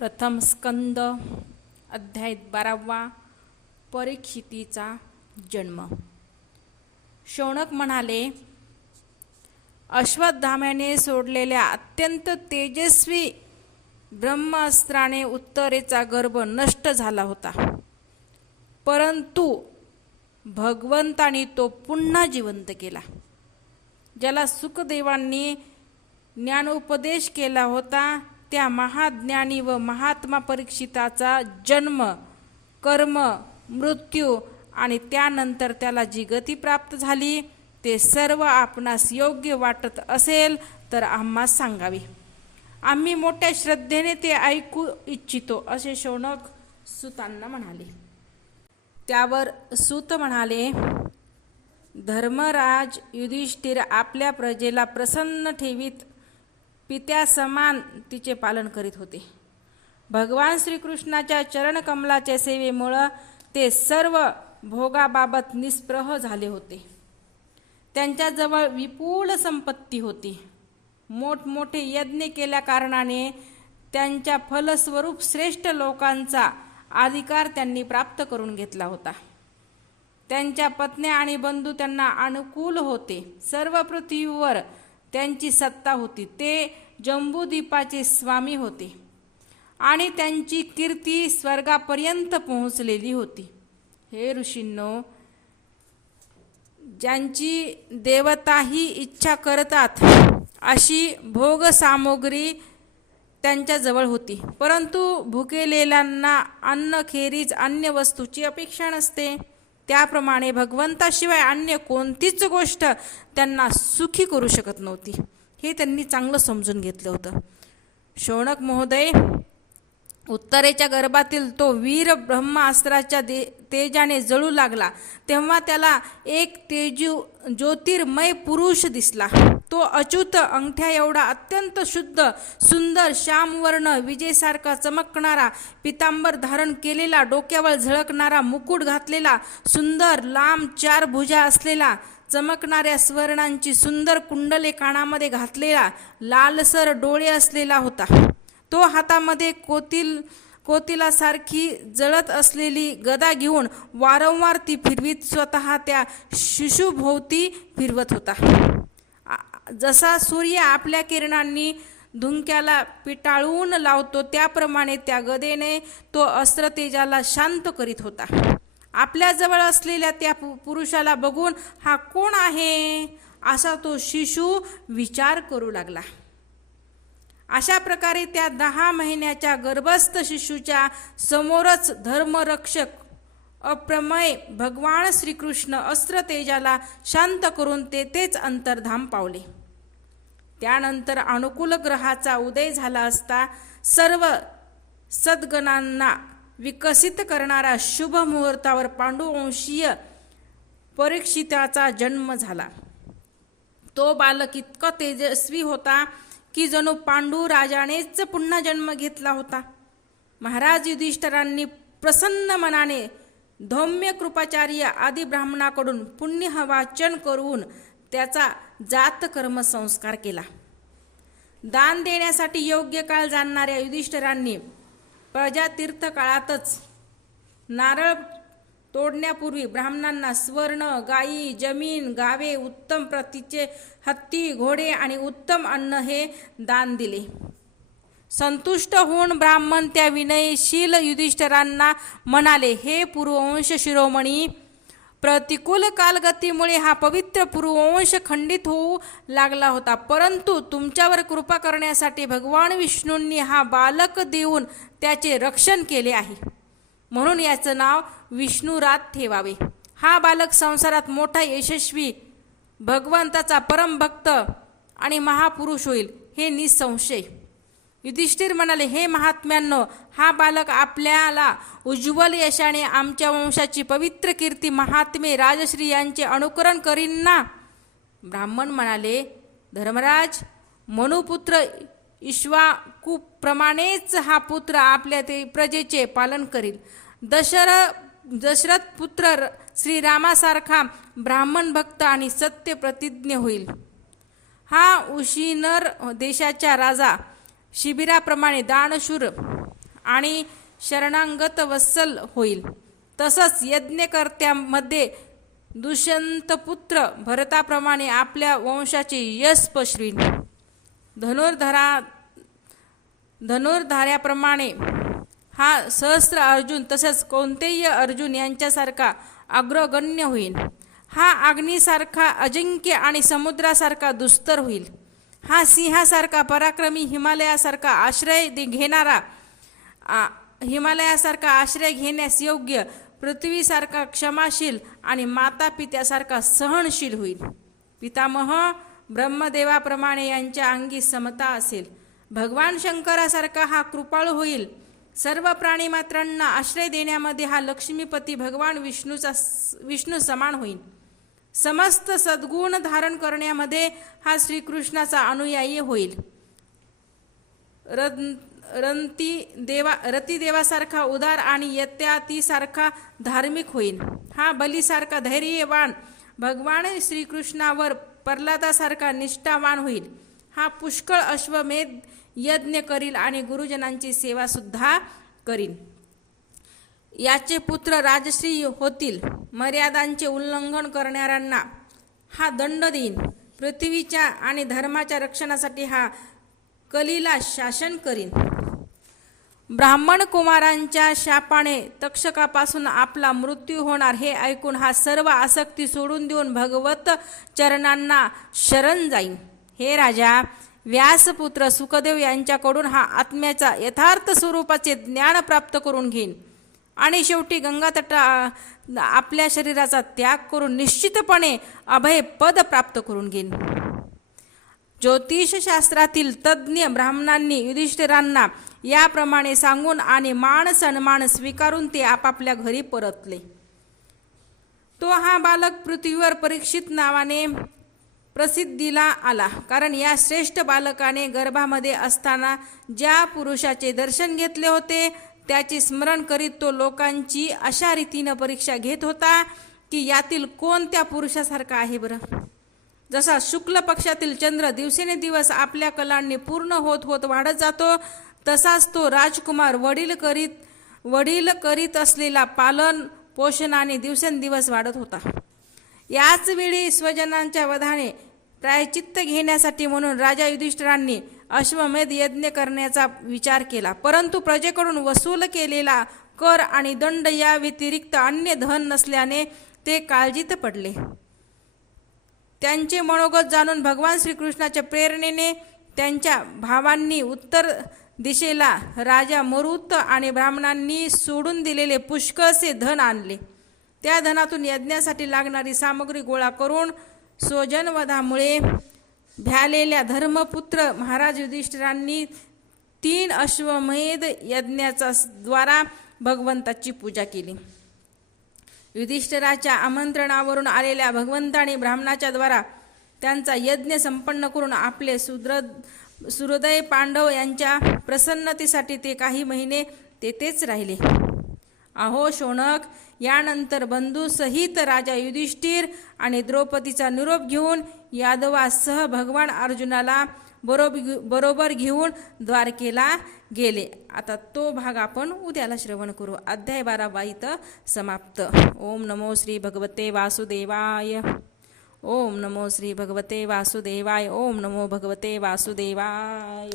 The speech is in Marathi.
प्रथम स्कंद अध्याय 12 परीक्षितीचा जन्म. शौनक म्हणाले, अश्वत्थाम्याने सोडलेल्या अत्यंत तेजस्वी ब्रह्मास्त्राने उत्तरेचा गर्भ नष्ट झाला होता, परंतु भगवंतानी तो पुन्हा जिवंत केला. ज्याला सुखदेवांनी ज्ञानोपदेश केला होता त्या महाज्ञानी व महात्मा परीक्षिताचा जन्म, कर्म, मृत्यू आणि त्यानंतर त्याला जी गती प्राप्त झाली ते सर्व आपणास योग्य वाटत असेल तर आम्हास सांगावे. आम्ही मोठ्या श्रद्धेने ते ऐकू इच्छितो, असे शौनक सुतांना म्हणाले. त्यावर सूत म्हणाले, धर्मराज युधिष्ठिर आपल्या प्रजेला प्रसन्न ठेवीत पित्यासमान तिचे पालन करीत होते. भगवान श्रीकृष्णाच्या चरणकमलाच्या सेवेमुळे ते सर्व भोगाबाबत निस्पृह झाले होते. त्यांच्याजवळ विपुल संपत्ती होती. मोठमोठे यज्ञ केल्या कारणाने त्यांच्या फलस्वरूप श्रेष्ठ लोकांचा अधिकार त्यांनी प्राप्त करून घेतला होता. त्यांच्या पत्न्या आणि बंधू त्यांना अनुकूल होते. सर्व पृथ्वीवर त्यांची सत्ता होती. ते जंबूद्वीपाचे स्वामी होते आणि त्यांची कीर्ती स्वर्गापर्यंत पोहोचलेली होती. हे ऋषींनो, ज्यांची देवताही इच्छा करतात अशी भोग सामग्री त्यांच्याजवळ होती, परंतु भुकेलेल्यांना अन्नखेरीज अन्य वस्तूची अपेक्षा नसते. त्याप्रमाणे भगवंताशिवाय अन्य कोणतीच गोष्ट त्यांना सुखी करू शकत नव्हती. हे त्यांनी चांगलं समजून घेतलं होतं. शौनक महोदय, उत्तरेच्या गर्भातील तो वीर ब्रह्मास्त्राच्या तेजाने जळू लागला तेव्हा त्याला एक ज्योतिर्मय पुरुष दिसला. तो अच्युत अंगठ्या एवढा अत्यंत शुद्ध, सुंदर, श्यामवर्ण, विजेसारखा चमकणारा, पितांबर धारण केलेला, डोक्यावर झळकणारा मुकुट घातलेला, सुंदर लांब 4 भुजा असलेला, चमकणाऱ्या स्वर्णांची सुंदर कुंडले कानामध्ये घातलेला, लालसर डोळे असलेला होता. तो हातामध्ये कोतिलासारखी जळत असलेली गदा घेऊन वारंवार ती फिरवीत स्वतः त्या शिशुभोवती फिरवत होता. जसा सूर्य आपल्या किरणांनी धुंक्याला पिटाळून लावतो त्याप्रमाणे त्या गदेने तो अस्त्रतेजाला शांत करीत होता. आपल्या जवळ असलेल्या त्या पुरुषाला बघून हा कोण आहे असा तो शिशु विचार करू लागला. अशा प्रकारे त्या 10 महिन्याच्या गर्भस्थ शिशूच्या समोरच धर्मरक्षक अप्रमेय भगवान श्रीकृष्ण अस्त्रतेजाला शांत करून तेथेच अंतर्धान पावले. त्यानंतर अनुकूल ग्रहाचा उदय झाला असता सर्व सद्गणांना विकसित करणारा शुभ मुहूर्तावर पांडुवंशीय परीक्षिताचा जन्म झाला. तो बालक इतका तेजस्वी होता की जणू पांडू राजानेच पुन्हा जन्म घेतला होता. महाराज युधिष्ठिरांनी प्रसन्न मनाने धौम्य कृपाचार्य आदी ब्राह्मणाकडून पुण्यवाचन करून त्याचा जातकर्म संस्कार केला. दान देण्यासाठी योग्य काळ जाणणाऱ्या युधिष्ठिरांनी प्रजातीर्थ काळातच नारळ तोडण्यापूर्वी ब्राह्मणांना स्वर्ण, गायी, जमीन, गावे, उत्तम प्रतीचे हत्ती, घोडे आणि उत्तम अन्न हे दान दिले. संतुष्ट होऊन ब्राह्मण त्या विनयशील युधिष्ठिरांना म्हणाले, हे पुरुवंश शिरोमणी, प्रतिकूल कालगतीमुळे हा पवित्र पुरुवंश खंडित होऊ लागला होता, परंतु तुमच्यावर कृपा करण्यासाठी भगवान विष्णूंनी हा बालक देऊन त्याचे रक्षण केले आहे, म्हणून याचं नाव विष्णुरात ठेवावे. हा बालक संसारात मोठा यशस्वी, भगवंताचा परमभक्त आणि महापुरुष होईल, हे निसंशय. युधिष्ठिर म्हणाले, हे महात्म्यांनो, हा बालक आपल्याला उज्ज्वल यशाने आमच्या वंशाची पवित्र कीर्ती, महात्मे, राजश्री यांचे अनुकरण करीन ना. ब्राह्मण म्हणाले, धर्मराज, मनुपुत्र इक्ष्वाकुप्रमाणेच हा पुत्र आपल्या ते प्रजेचे पालन करील. दशरथ पुत्र श्रीरामासारखा ब्राह्मण भक्त आणि सत्य प्रतिज्ञ होईल. हा उशिनर देशाच्या राजा शिबिराप्रमाणे दानशूर आणि शरणागत वत्सल होईल. तसंच यज्ञकर्त्यामध्ये दुष्यंतपुत्र भरताप्रमाणे आपल्या वंशाचे यश पसरवीन. धनुर्धार्याप्रमाणे हा सहस्त्र अर्जुन तसंच कौंतेय अर्जुन यांच्यासारखा अग्रगण्य होईल. हा अग्नीसारखा अजिंक्य आणि समुद्रासारखा दुस्तर होईल. हा सिंहासारखा पराक्रमी, हिमालयासारखा आश्रय घेण्यास योग्य, पृथ्वीसारखा क्षमाशील आणि माता पित्यासारखा सहनशील होईल. पितामह ब्रह्मदेवाप्रमाणे यांच्या अंगी समता असेल. भगवान शंकरासारखा हा कृपाळू होईल. सर्व प्राणीमात्रांना आश्रय देण्यामध्ये हा लक्ष्मीपती भगवान विष्णू समान होईल. समस्त सद्गुण धारण करण्यामध्ये हा श्रीकृष्णाचा अनुयायी होईल. रतिदेवासारखा उदार आणि यत्यातीसारखा धार्मिक होईल. हा बलीसारखा धैर्यवान, भगवान श्रीकृष्णावर प्रल्हादासारखा निष्ठावान होईल. हा पुष्कळ अश्वमेध यज्ञ करील आणि गुरुजनांची सेवा सुद्धा करील. याचे पुत्र राजश्री होतील. मर्यादांचे उल्लंघन करणाऱ्यांना हा दंड देईन. पृथ्वीच्या आणि धर्माच्या रक्षणासाठी हा कलीला शासन करीन. ब्राह्मण कुमारांच्या शापाने तक्षकापासून आपला मृत्यू होणार हे ऐकून हा सर्व आसक्ती सोडून देऊन भगवत चरणांना शरण जाईन. हे राजा, व्यासपुत्र सुखदेव यांच्याकडून हा आत्म्याच्या यथार्थ स्वरूपाचे ज्ञान प्राप्त करून घेईन आणि शेवटी गंगातटा आपल्या शरीराचा त्याग करून निश्चितपणे अभय पद प्राप्त करून घेईन. ज्योतिषशास्त्रातील तज्ज्ञ ब्राह्मणांनी युधिष्ठिरांना याप्रमाणे सांगून आणि मान सन्मान स्वीकारून ते आपापल्या घरी परतले. तो हा बालक पृथ्वीवर परीक्षित नावाने प्रसिद्धीला आला, कारण या श्रेष्ठ बालकाने गर्भामध्ये असताना ज्या पुरुषाचे दर्शन घेतले होते त्याचे स्मरण करीत तो लोकांची अशा रीतीनं परीक्षा घेत होता की यातील कोण त्या पुरुषासारखा आहे बरं. जसा शुक्ल पक्षातील चंद्र दिवसेंदिवस आपल्या कलांनी पूर्ण होत होत वाढत जातो, तसाच तो राजकुमार वडील करीत असलेला पालन पोषणाने दिवसेंदिवस वाढत होता. याच वेळी स्वजनांच्या वधाने प्रायचित्त घेण्यासाठी म्हणून राजा युधिष्ठिरांनी अश्वमेध यज्ञ करण्याचा विचार केला. परंतु प्रजेकडून वसूल केलेला कर आणि दंड या व्यतिरिक्त अन्य धन नसल्याने ते काळजीत पडले. त्यांचे मनोगत जाणून भगवान श्रीकृष्णाच्या प्रेरणेने त्यांच्या भावांनी उत्तर दिशेला राजा मरुत आणि ब्राह्मणांनी सोडून दिलेले पुष्कळसे धन आणले. त्या धनातून यज्ञासाठी लागणारी सामग्री गोळा करून स्वजनवधामुळे भ्यालेल्या धर्मपुत्र महाराज युधिष्ठिरांनी 3 अश्वमेध यज्ञाचा द्वारा भगवंताची पूजा केली. युधिष्ठिराच्या आमंत्रणावरून आलेल्या भगवंताने ब्राह्मणाच्या द्वारा त्यांचा यज्ञ संपन्न करून आपले सुहृदय पांडव यांच्या प्रसन्नतेसाठी ते काही महिने तेथेच राहिले. अहो शौनक, यानंतर बंधूसहित राजा युधिष्ठिर आणि द्रौपदीचा निरोप घेऊन यादवासह भगवान अर्जुनाला बरोबर घेऊन द्वारकेला गेले. आता तो भाग आपण उद्याला श्रवण करू. अध्याय 12 इथं समाप्त. ओम नमो श्री भगवते वासुदेवाय. ओम नमो श्री भगवते वासुदेवाय. ओम नमो भगवते वासुदेवाय.